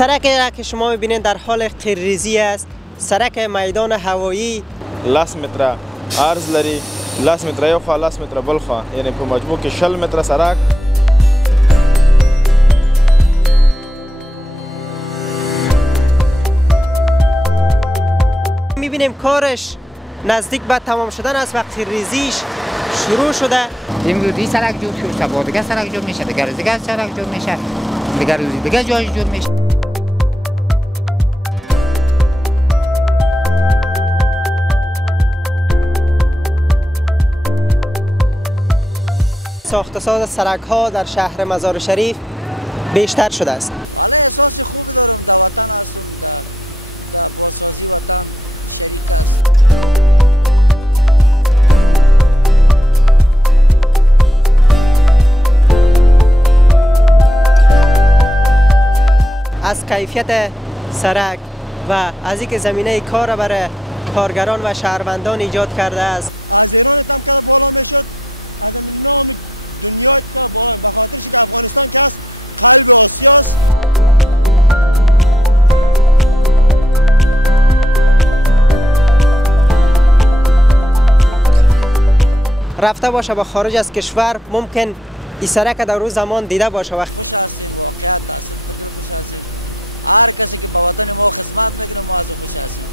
سرک را که شما می‌بینید در حال قیرریزی است. سرک میدان هوایی 10 متره عرض لري، 10 متره یو خوا 10 متره بل خوا، یعنی په مجموع کې 60 متره سرک. می‌بینیم کارش نزدیک به تمام شدن است و قیرریزیش شروع شده. امروزی سرک جور شد، شب دیگه سرک جور میشه، دیگه سرک جور میشه، دیگه روزی دیگه جاش جور میشه. ساخت و ساز سرک ها در شهر مزار شریف بیشتر شده است. والا احساس خوبی دارم، در وطن هستم، در بازسازی وطن شریک است. از کیفیت سرک و از اینکه زمینه کار برای کارگران و شهروندان ایجاد کرده است. از ایران هم که بالا میشد، از نام دنیا که بالا، به خاطرش که افغانستان که است قلب آسیاست. رفته باشه به خارج از کشور، ممکن این سرک در روز زمان دیده باشه و خوش هستیم، واقعیت هستیم، خیلی خوش هستیم. هر کسی که به وطن ما خدمت میکنه ما از خوش هستیم.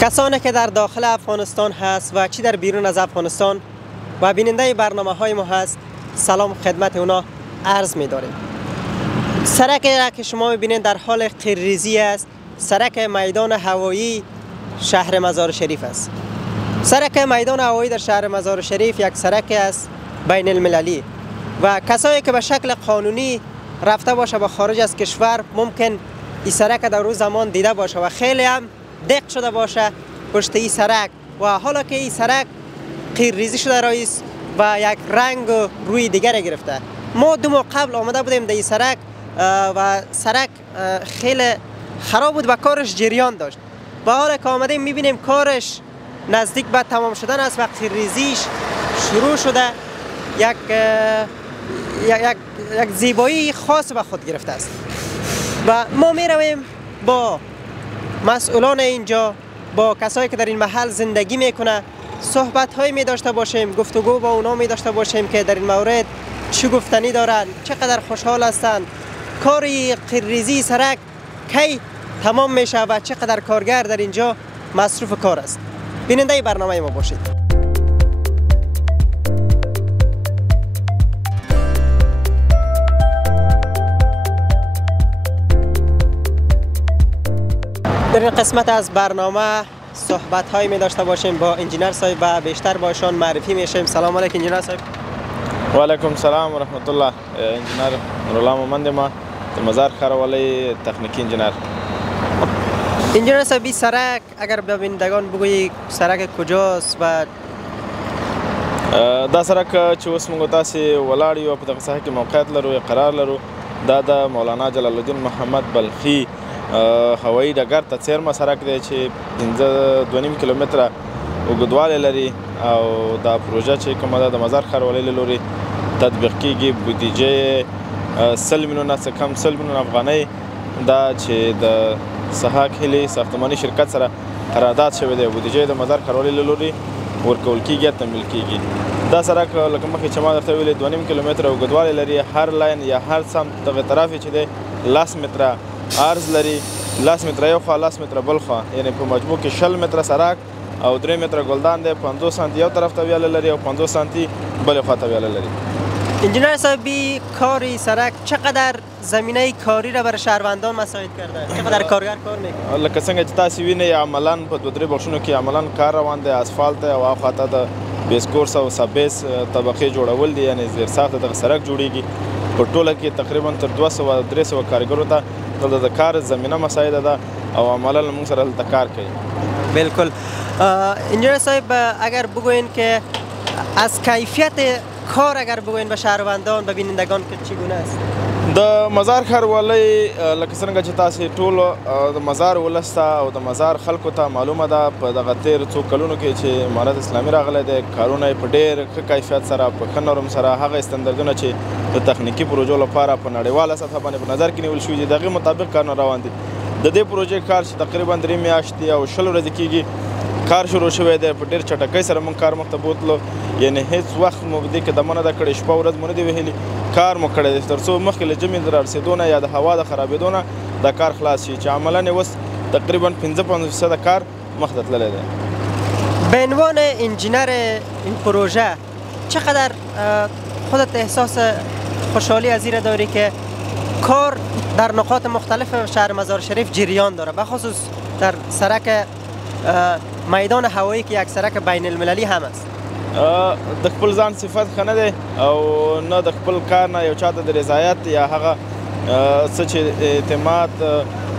کسانی که در داخل افغانستان هست و چی در بیرون از افغانستان و بیننده برنامه های ما هست، سلام خدمت اونا عرض می داریم. سرک را که شما می‌بینید در حال قیرریزی است. سرک میدان هوایی شهر مزار شریف است. سرک میدان هوایی در شهر مزار شریف یک سرک است بین المللی و کسایی که به شکل قانونی رفته باشه به خارج از کشور، ممکن این سرک در روز زمان دیده باشه و خیلی هم دق شده باشه پشت این سرک و حالا که این سرک قیرریزی شده رئیس و یک رنگ و روی دیگر گرفته. ما 2 ماه قبل آمده بودیم در این سرک و سرک خیلی خراب بود و کارش جریان داشت و حالا که آمدیم میبینیم کارش نزدیک به تمام شدن است و قیرریزیش شروع شده. یک زیبایی خاص به خود گرفته است و ما میرویم با مسئولان اینجا، با کسایی که در این محل زندگی میکنه صحبت هایی می داشته باشیم، گفتگو با اونا می داشته باشیم که در این مورد چی گفتنی دارن، چقدر خوشحال هستند، کاری قیرریزی سرک کی تمام میشه و چقدر کارگر در اینجا مصروف کار است. بیننده برنامه ما باشید. در این قسمت از برنامه صحبت هایی می داشته باشیم با انجینر صاحب و بیشتر با ایشان معرفی میشیم. سلام علیکم انجینر صاحب. و علیکم سلام و رحمت الله. انجینر نورالله مومند ما، مزار ښاروالۍ تخنیکی انجینر. انجینر صاحب این سرک اگر به بینندگان بگویی سرک کجاست و دا سرک چې اوس موږ تاسې ولاړ یو په دغه ساحه کې موقعیت لرو، قرار لرو، دا د مولانا جلال الدین محمد بلخي هوایي ډګر ته څیرمه سرک دی چې 2.5 کیلومتره اوږدوالی لري او دا پروژه چې کومه ده د مزار ښاروالۍ له لوري تطبیق کیږي. بودیجه 100 میلیونه څخه کم 100 میلیونه افغانۍ دا چې د سهاک هیلي ساختماني شرکت سره قرارداد شوی دی. بودیجه د مزار ښاروالۍ له لوري ورکول کیږي، تمویل کیږي. دا سرک لکه مخکې چې ما درته ویلې 2.5 کیلومتره اوږدوالی لري. هر لاین یا هر سمت دغه طرف یې چې دی 10 متره عرض لري، 10 متره یو خوا 10 متره بل خوا، یعنی په مجموع کې 60 متره سرک او 3 متره ګلدان دی. 50 سانتي یو طرف ته ویاله لري او 50 سانتي بلې خوا ته ویاله لري. انجینر صاحبی کاری سرک چقدر زمینه کاری را برای شهروندان مساعد کرده؟ چقدر کارگر کار میکنه؟ لکه څنګه چې تاسې وینئ عملاً په 2-3 بخشونو کې عملاً کار روان دی. اسفالت دی او هاخوا د بیس کورس او سب بیس طبقې جوړول دي، یعنی زیر ساخت دغه سرک جوړیږي. په ټوله کې تقریبا تر 200-300 کارګرو ته دلته د کار زمینه مساعده ده او عملاً موږ سره دلته کار کوي. بالکل. انجینر صاحب اگر بگوین که از کیفیت کار اگر بگوین به شهروندان به بینندگان که چگونه است؟ د مزار ښاروالۍ لکه څنګه چې تاسې ټول د مزار ولس ته او د مزار خلکو ته معلومه ده په دغه تیر څو کلونو کې چې امارت اسلامي راغلی دی کارونه یې په ډېر ښه کیفیت سره په ښه نرم سره هغه استندردونه چې د تخنیکي پروژو لپاره په نړیواله سطحه باندې په نظر کې نیول شوي دي د هغې مطابق کارونه روان دي د دې پروژې کار چې تقریبا 3 میاشتې او 20 ورځې کېږي کار شروع شوی دی په ډېر چټکۍ سره موږ کار مخته بوتلو یعنې هېڅ وخت مو دې کې دمه نه ده کړې شپه ورځ مو نه دي وهلي کار مو کړی دی تر څو مخکې له ژمي د رارسېدو نه یا د هوا د خرابېدو نه دا کار خلاص شي چې عملا یې اوس تقریبا 55% کار مخته تللی دی. به عنوان انجینر این پروژه چقدر خودت احساس خوشحالی از این داری که کار در نقاط مختلف شهر مزار شریف جریان داره بخصوص در سرک میدان هوایی که یک سرک بین المللی هم است؟ د خپل ځان صفت ښه نه دی او نه د خپل کار نه یو چاته د رضایت یا هغه څه چې اعتماد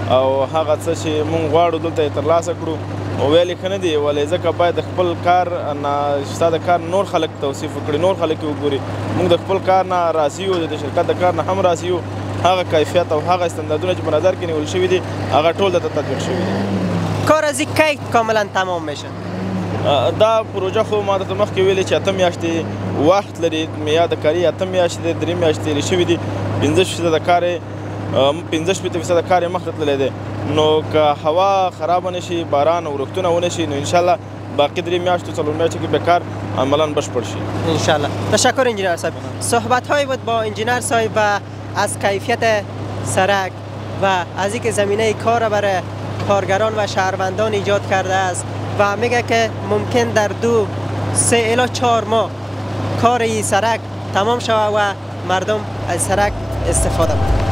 او هغه څه چې موږ غواړو دلته یې ترلاسه کړو او ویل یې ښه نه دي ولې ځکه باید د خپل کار نه ستا د کار نور خلک توصیف وکړي نور خلک یې وګوري موږ د خپل کار نه راضي یو د شرکت د کار نه هم راضي یو هغه کیفیت او هغه استندردونه چې په نظر کې نیول شوي دي هغه ټول دلته تطبیق شوي دي. کار از این کی کاملا تمام میشه؟ دا پروژه خو ما درته مخکې ویلې چې 8 میاشتې وخت لري میاد کاري 8 میاشتې 3 میاشتې تېرې شوي دي 15% د کار 15% کار یې مخته تللی دی نو که هوا خرابه نه شي باران او روغتونه ونه شي نو انشاءالله باقی 3 میاشتو 4 میاشتو که به کار عملا بشپړ شي انشاءالله. تشکر انجینر صاحب. صحبت هایی بود با انجینر صاحب و از کیفیت سرک و از اینکه زمینه کار برای کارگران و شهروندان ایجاد کرده است و میگه که ممکن در 3 الی 4 ماه کار این سرک تمام شود و مردم از سرک استفاده کنند.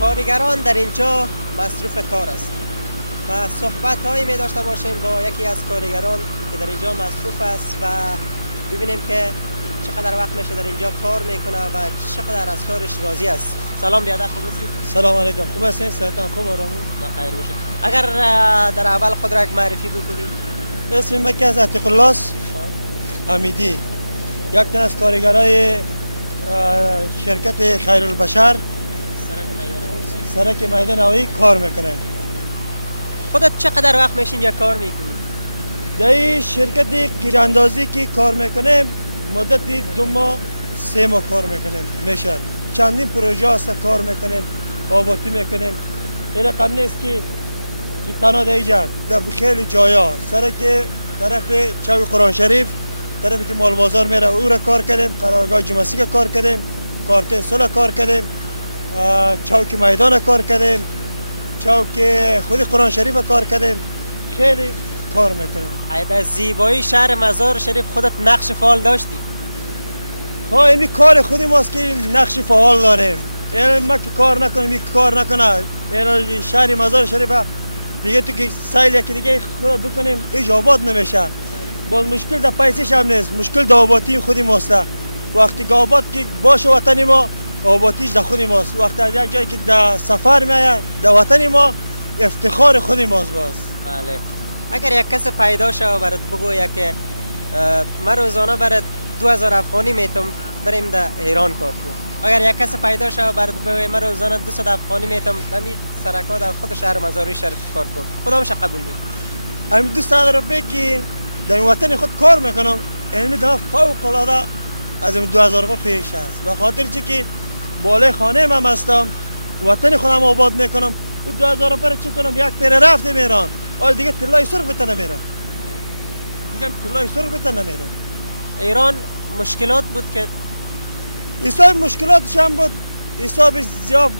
کارگران در اینجا مصروف کار است و صحبت هایی می داشته باشیم با یکی از کارگران که در اینجا مصروف است و ببینیم که چقدر وقت میشه در اینجا کار میکنه و چقدر از کارش راضی است. سلام بیادر، خوب هستید؟ سلام علیکم، خوب هستین؟ صحتان خوب آرامی؟ خیر باشه. اگر در اول خود را معرفی بکنید. اسم من که از عتیق الله حمیدی، یک تن از کارگرای شرکت خیرالبشر سرک میدان هوایی کار میکنه. خودت چقدر وقت میشه اینجا کار میکنی؟ در این شرکت تیراندازی که کار میکنه مدت 2 ماه 3 ماه کار میکنیم میشه. چندین پروژه هست کار میکنیم آبادی میکنیم. این رقم نیست که تنها در اینجا در خیلی جایا سرک طرف چوک قرآن شریف طرفی که مال بازار میره او را کار کردیم قرارگاه جمعسی که کار کردیم کارت صلح کار کردیم چوک میدان کار کردیم چوک خود قرآن شریف کار کردیم خیلی کار میکنیم. در زیبایی شهر مزار شریف خودت نقش فعال داشتی؟ ها این کار خودی ماست که نقش فعال داریم. یعنی ما که کار نکنیم یک کار نکنه یعنی شهر مزار شریف دیگه تو که سایل یکی دیگه خود بکنیم ایج آباد نمیشه. باز مشکل در پیسش هم نیست مشکل در آبادی خودی ماست. وقتی که آباد که باشه وطن ما آبادیش در خودی ماست. وقتی از یک جایی که در سفر میاد در وطن ما افتخار خودی ماست باز. بله. اگر یک کس پیدا شد برات بگوید که من روزانه برات 2000 افغانی میتم بریم در ایران کار کنم. اگر یک کس پیدا شد برات بگوید من روزانه 200 افغانی میتم بمی سرکا در خود شهر مزار شریف کار کنم. کدامش قبول می‌کنی؟ همین 200 روپیه که در وطن خود کار میکنم این دا فوق العاده از این 2000 روپیه پیش است. به خاطر که بالای خانه من هستم وطن خودم آباد میکنم. 2000 روپیه چی کنم یک پیر رفتم ایران. آل دیگه طلای سرخ بتن نمیره. دیگه طلای سرخ بتن نمیره. ایران مشکلات بود که حساب مشکلاتش هم بود. حساب زیاد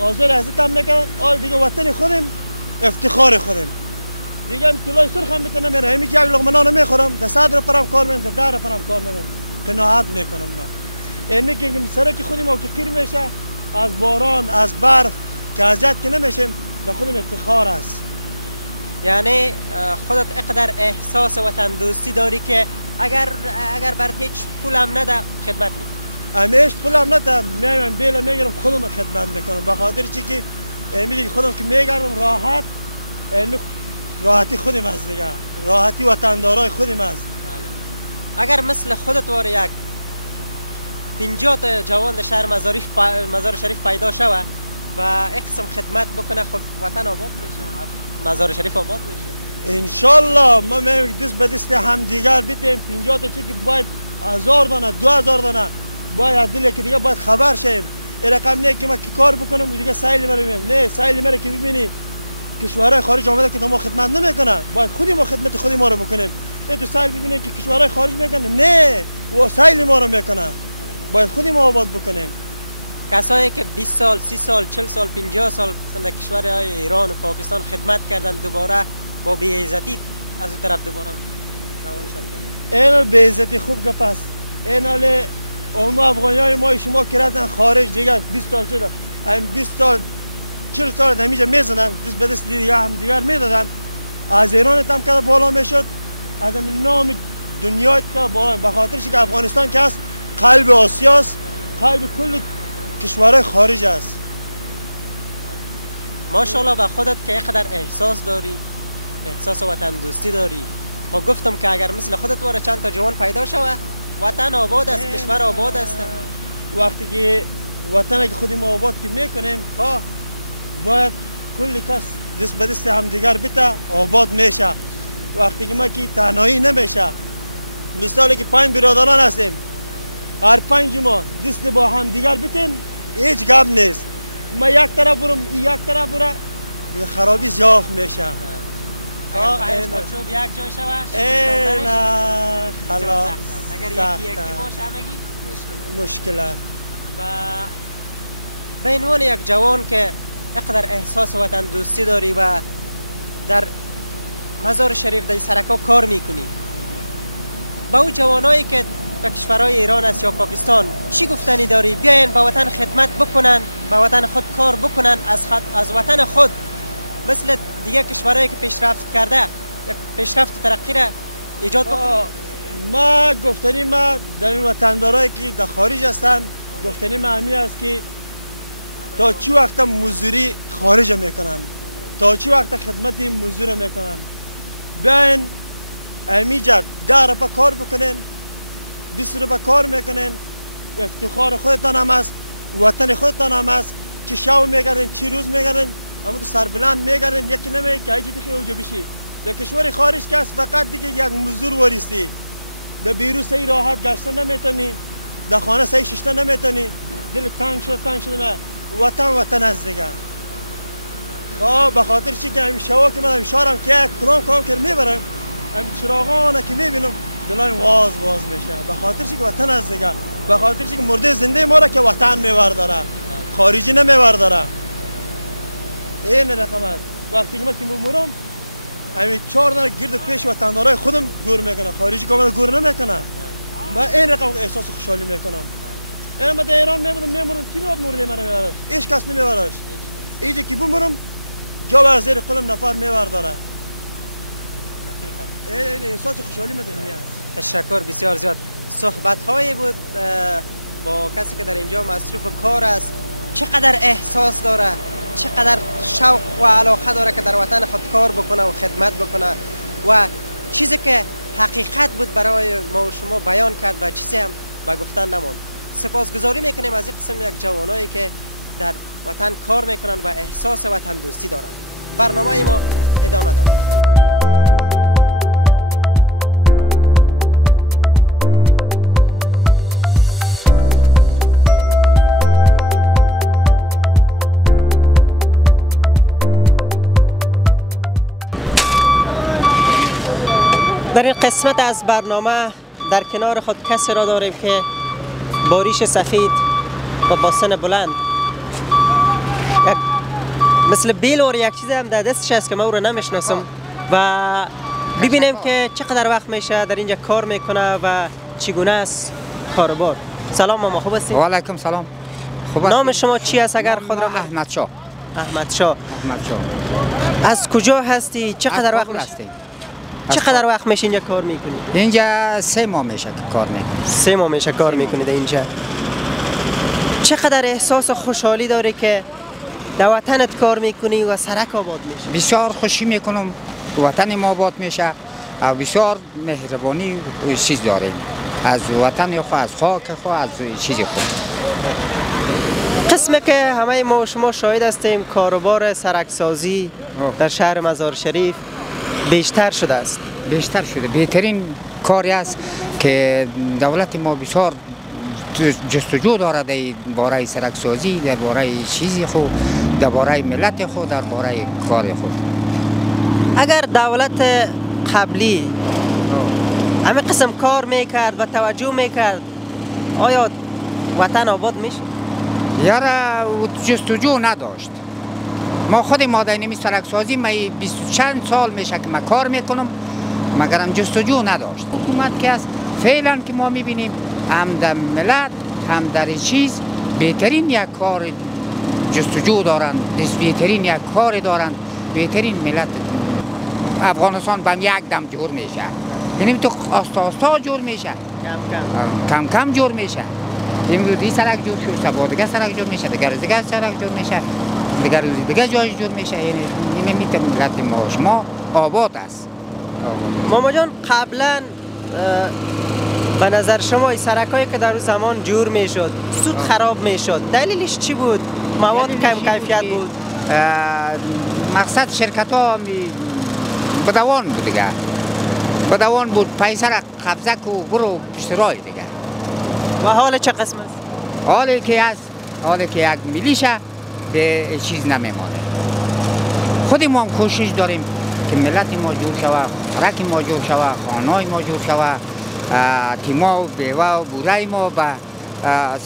آزار حضرت هم نکرد. آل دیگه وطن خودم افتخار خودم. دیگه طلای سرخ هم بتن نمیره. همی که یک لقمه نان میخورم. در 100 روپیه هم کار میکنم. در 10 روپیه هم کار میکنم. قناعت میکنم من. این میگه که سرک خودی ما که خیر میشه از باران از برف که از جد که نمیشیم در خودم افتخار است. یعنی خودت اقدر احساس وطن دوستی داری که اگر برات هیچ پول هم نده خدمت میکنی. همیش پولم ندارم، میایم بیل میگیرم خودم خدمت میکنم، به خاطر چی که میدونی خودم که میگردم راحت، راحتی خودم است دیگه، راحتی وطندارای خودم است. اگر مثل خودت واره یک 50 تا جوان در شهر مزار شریف پیدا شوه و یک قسم خدمت بکنه، خب وطن آباد میشه، مزار شریف آباد میشه. انشالله ما میگیم دست به دست هم دیگر بیتیم. 50 تا چی که باید 1000 دانه 2000 دانه باید دل که دیگه باید خبر شیم. این رقم نه که ما کی کار بکنم دیگه سایل مرا ببین، نه سایل مرا که ببینی کشورهای خارج آمده که ما خدمت نمیکنه، باید خودی ما خدمت خودی ما رو بکنیم. تو سایل ببینیم که کشورهای خارج میکنه، نه و سایل ما رو میکنه، باید خودی ما آباد بکنیم. کسایی که 20 سال 30 سال 40 سال 50 سال در کشورهای ایران و پاکستان خدمت کردن، دوباره با بی‌عزتی از اون طرف دوباره این بی‌عزتی خوب گپ است. این حال اون افغانیای ما شما کردن خارج دیگه 20 سال شده، هم 20 سال 40 سال همیشه میزنن، دست به دست دیگه هم دیگر میدادن. از ایران هم که بالا میشد، از نام دنیا که بالا، به خاطرش که افغانستان که است قلب آسیا است، قلب کل کشورهای خارج است. ماشاءالله به خودت که اینقدر احساس داری، احساس وطن دوستی داری. خب گفتم که اگر مثل خودت واره چند تا جوان پیدا شوه، وطن آباد است، کشور آباد است. وقتی که وطن که خودی ما آباد که میکنیم، باید کل کس دست به دست همدیگر بیته آباد میشه. وقتی که ما که تنهایی نمیشه، مثالی که 5 برادران هستیم، هر 5 ما دست با هم دیگر بیتیم هیچ گپ نیست. ما یک طرف برم یک طرف بره دیگه خرابی زیاد میشه. اگر 5 تا چوب یک جای شوه نه خلاص، اگر یکی باشه همگی مشکل است. و به عنوان یک جوان که اقدر احساس وطن دوستی داری و در مزار شریف در سرکا کار میکنی، با او جوانایی که به کشورهای ایران است یا پاکستان چی گفتنی داری؟ بیاین به وطن خدمت بکنن، به وطن خود کار بکنن، از وطن خود مثل دیگه کشورهایی که پیشرفت کرده یک پیشرفت ترقی را ایجاد بکنن. ما گفتنی ما در این وطندارایی که در خارج هستند، گفتنی ما همی است که تا چی وقت مزدوری خارج میکنن، تا چی وقت خدمت مزدور میکنن، بیاین امیجا 10 روپیه کار بکنین، 20 روپیه کار میکنین، افتخار خودتان هم است، وطن خودتان هم است. چه شو میگردین چه روز میگردین، اما تو سربلند میگردین، یکی نمیگه که ایجا دیگه اوجا بشی. در کشور خارج که است فقط دیگه یک مزدور واریستی، در بیرون صحیح راحت گشتن نمیتونی، در خانه صحیح ششتن نمیتونی، دل تنگ شده وطن است دیگه. به خاطر چی که همین شوا که من همین شارم که کلام کام که میبرم، همین چراغانه که میبینم دلم واز میشه. به خاطر چی که وطن است دیگه، به خاطر چی که مرده زنده ما را که وطن میورداره، خارجی نمیورداره. این رقم است. وقتی که من که میمونم همین 4 دانه گرد پیش وطندارای خودم گور میکنه، خارجی که من گور نمیکنه. با این رقم احساس خوشحالی میکنم. این ما در ایران میمونم کی مرده من میبره؟ هیچ کس نمیبرش. اینجا که بمونم جا بر زیر قلم نفر میورداره. این احساس خوشحالی میده. تشکر بسیار زیاد. صحبت هایی بود با کسی که در اینجا مصروف کار است، چقدر احساس داره، چقدر شوق و علاقه داره که در وطن خود کار بکنه و خدمت بکنه و چیزی که حقیقت بود برای ما و شما بیان کرد و چیزی هم به گفتن نموند. سپاسگزاری میکنیم از این قسم یک جوانایی که در وطن کار میکنن و احساس وطن دوستی دارن. برنامه ما ادامه دارد. در این قسمت از برنامه در کنار خود کسی را داریم که با ریش سفید و با سن بلند، مثل بیل و یک چیز هم در دستش است که ما او را نمیشناسم و ببینیم که چقدر وقت میشه در اینجا کار میکنه و چگونه است کاروبار. سلام ماما، خوب هستید؟ و علیکم سلام. خوب هستید؟ نام شما چی است اگر خود را؟ احمد شاه. احمد شاه. از کجا هستی؟ چقدر وقت میشه؟ چقدر وقت میشه اینجا کار میکنی؟ اینجا 3 ماه میشه که کار میکنی. 3 ماه میشه کار میکنی در اینجا. چقدر احساس خوشحالی داری که در وطنت کار میکنی و سرک آباد میشه؟ بسیار خوشی میکنم، وطن ما آباد میشه و بسیار مهربانی و چیز داریم از وطن خود، از خاک خود، از چیز خود. قسمی که همه ما و شما شاهد هستیم کاروبار سرکسازی در شهر مزار شریف بیشتر شده است. بیشتر شده، بهترین کاری است که دولت ما بسیار جستجو دارد در باره سرکسازی، در باره چیزی خود، در باره ملت خود، در باره کار خود. اگر دولت قبلی همه قسم کار میکرد و توجه میکرد آیا وطن آباد میشه؟ یاره جستجو نداشت. ما خود ما در نمی سرکسازی ما 20 چند سال میشه که ما کار میکنم مگرم جستجو نداشت. حکومت که است فعلا که ما میبینیم هم در ملت هم در چیز بهترین یک کار جستجو دارن، بهترین یک کار دارن، بهترین ملت افغانستان به یک دم جور میشه. یعنی تو آستا آستا جور میشه، کم کم جور میشه. این سرک جور شد، سبا دیگه سرک جور میشه، دیگر سرک جور میشه، دیگر جای جور میشه. یعنی این میتونه ملت ما شما آباد است. ماما جان قبلا به نظر شما این سرکایی که در اون زمان جور میشد سود خراب میشد، دلیلش چی بود؟ مواد کم کیفیت بود؟ مقصد شرکت ها بدوان بود دیگه، بدوان بود، پیسه را قبضه کو برو اشترای دیگه. و حال چه قسم است؟ حالی که هست، حالی که یک میلیشه به چیز نمیمانه. خود ما هم کوشش داریم که ملت ما جور شوه، سرک ما جور شوه، خانای ما جور شوه، تیما و بیوه و بوره ما به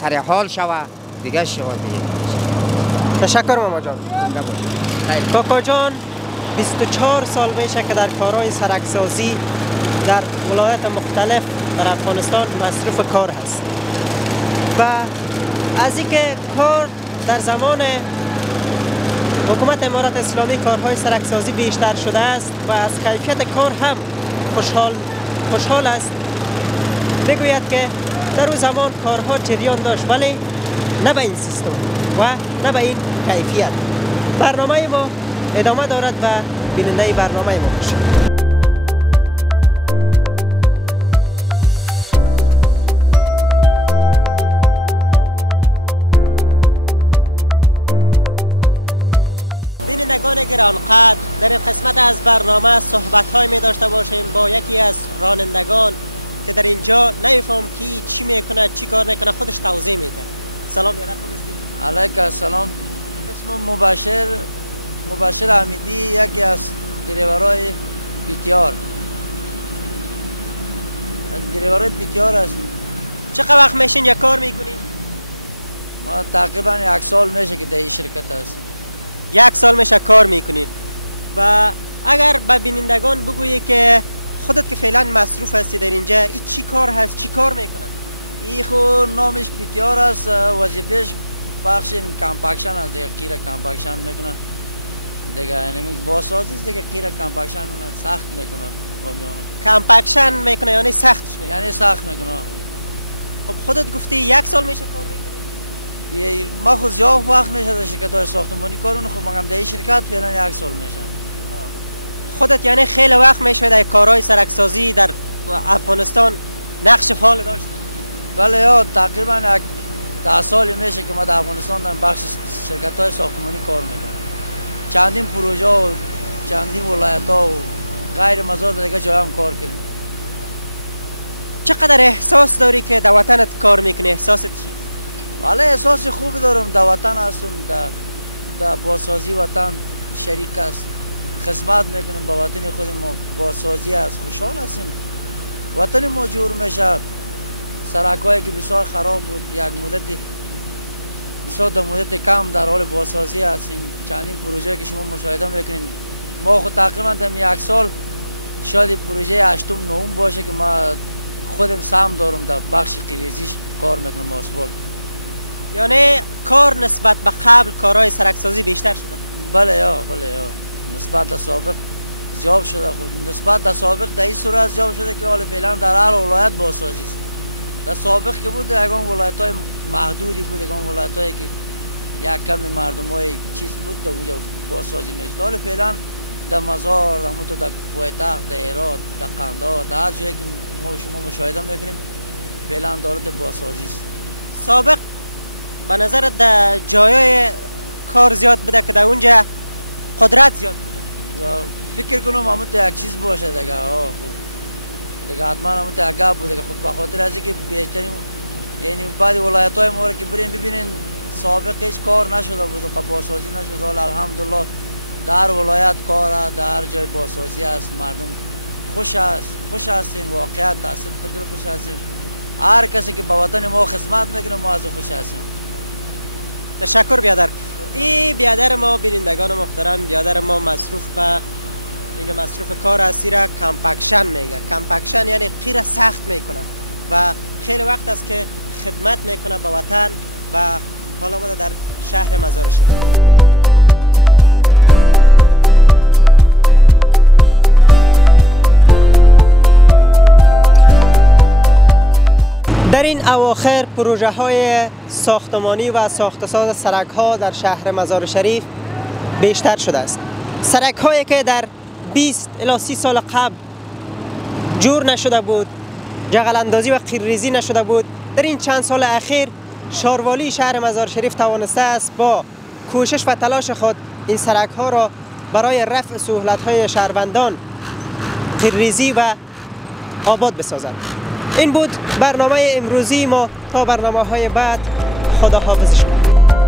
سر حال شوه دیگه شوه دیگه. تشکر ماما جان. کاکا جان 24 سال میشه که در کارهای سرکسازی در ولایت مختلف در افغانستان مصروف کار هست و از اینکه کار در زمان حکومت امارت اسلامی کارهای سرکسازی بیشتر شده است و از کیفیت کار هم خوشحال است. میگوید که در اون زمان کارها جریان داشت ولی نه به این سیستم و نه به این کیفیت. برنامه ما ادامه دارد و بیننده برنامه ما باشید. بینندگان گرانقدر، در این قسمت از برنامه صحبت‌های می داشته باشیم با یکی از رانندگان که در اینجا نمیفهم کی چی میکنه، چی کار میکنه، خودش توضیح میده. سلام یادت خوب است؟ علیک السلام. اسم مبشر حمیدی، یکی از دریورای پیتیار. دریورای پیتیار است. چقدر وقت میشین یک کار میکنین؟ ما تقریبا 1 سال میشه که در این شرکت است. 1 سال میشه کار میکنی و اگر به بینندگان بگویی که خودت که فعلا مصروف هستی در اینجا، این چی کار هست، چی کار میکنه؟ این خود نامش پیتیار است، وظیفهش بخش کامپکشن است دیگه، قیر کامپکشن میکنن دیگه، یعنی باسازی است دیگه، قیر کامپکشن میکنن، سخت میکنن کامیون. کامپکشن میکنه یعنی سختش میکنه؟ یعنی سخت میکنه. خب خودت گفتی 1 سال میشه کار میکنی؟ ما خود زیاد وقت میشه در شرکت های ساختمانی کارون، خب مگم در این شرکت فعلا 1 سال میشه. خودت یعنی خیلی وقت میشه در کارهای سرکسازی در افغانستان نقش فعال داشت؟ بله یا تقریبا 10 سالی میشه که ما در افغانستان در بخش شرکت های ساختمانی کار میکنم. چندین پروژه و چندین ولایت ها و غیر مزار دیگه جای هم کار کردیم. چقدر احساس داری که در وطنت کار میکنی؟ احساست چی؟ ولی احساس خوبی دارم، در وطن هستم، در بازسازی وطن شریک است، خدمت میکنیم با وطن خود ما، بازسازی است، خوشحال هستیم. وطن ما جور میشه، سرکایی که بسیار خراب بود یک مدت بسیار در مدت کم در حال بازسازی هستیم. چندین پروژه که شما مشاهده میکنین، ما خود تقریبا در 1 سال شاید پروژه 8م 9م باشه که ما خودم سهم دارم در بخش قیریزیش کار میکنم آسفالت. یعنی کار نسبت به قبل کارهای سرکسازی بیشتر شده؟ بله یا نسبت در سابق زیاد شده. خود نسبت در سابق در این صورت زیاد شده که حال فعلا در هر ولایت بازسازی است. در سابق که بود در یگان ولایت های محدودی بود که اون ولایتایی که یک کمی مردم های چیز بود تا اونجا بازسازی میشد. حالا فعلا در مزار، در متو، در پایتخت، در هرات، در قندهار، در هر جایی که ما شما مشاهده میکنیم فعلا دارد بازسازی است. سابق به نظر در جایای کار زیاد بوده که در اونجا قدرت زیاد بود؟ فکر کنم همون یک چیز باشه دیگه. دیگه حتما همون اگه بود دیگه. خب به خاطر از اینکه بیشترین یعنی بعضی ولایت‌های ما رو که بریم ببینین سابق هیچ کار نشده بود و خب بازسازی نشد. حالا الحمدلله در ولایت کار است، در جای بازسازی است، مردم خوش هستیم، واقعیت تاسف خاطر خوش هستیم. هر کسی که به وطن ما خدمت میکنه ما از خوش هستیم. تشکر بیادر. این بیادر ما بینندگان محترم، بیادر ما مصروف به این مصروف کار است، را کمپکشن میگه. کمپکشن یعنی قیر سخت میکنه و خیلی وقت است که خدمت میکنه به وطن و حالا ما در شهر مزار شریف. در این اواخر پروژه های ساختمانی و ساختساز سرک ها در شهر مزار شریف بیشتر شده است. سرک هایی که در 20 الی 30 سال قبل جور نشده بود، جغل اندازی و قیرریزی نشده بود، در این چند سال اخیر شاروالی شهر مزار شریف توانسته است با کوشش و تلاش خود این سرک ها را برای رفع سهولت های شهروندان قیرریزی و آباد بسازد. این بود برنامه امروزی ما. تا برنامه های بعد، خدا حافظ شما.